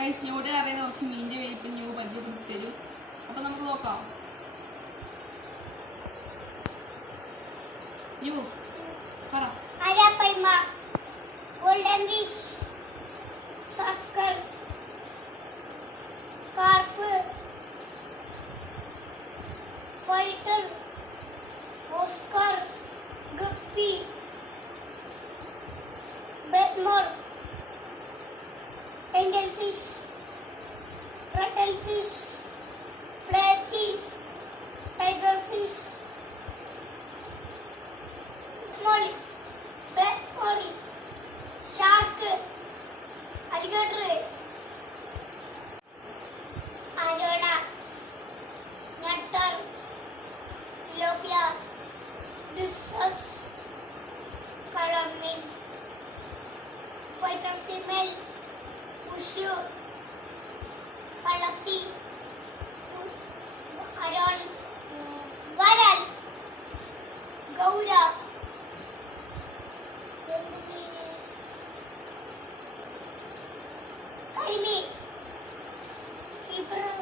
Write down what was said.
Guys ന്യൂടെ അറിയുന്ന കുറച്ച് മീന്റെ വലിപ്പം ന്യൂ പരിചയപ്പെടുത്തി തരും അപ്പം നമുക്ക് നോക്കാം. ന്യൂ പറ. Golden sucker carp fighter oscar guppy ബ്രെഡ്മോർ fish, cuttlefish, platy, tiger fish, molly, black molly, shark, alligator, ayoda, nutter, tilapia, discus, color me, white female. Murti, around Varal, Gouda, Kalimi, Shibra.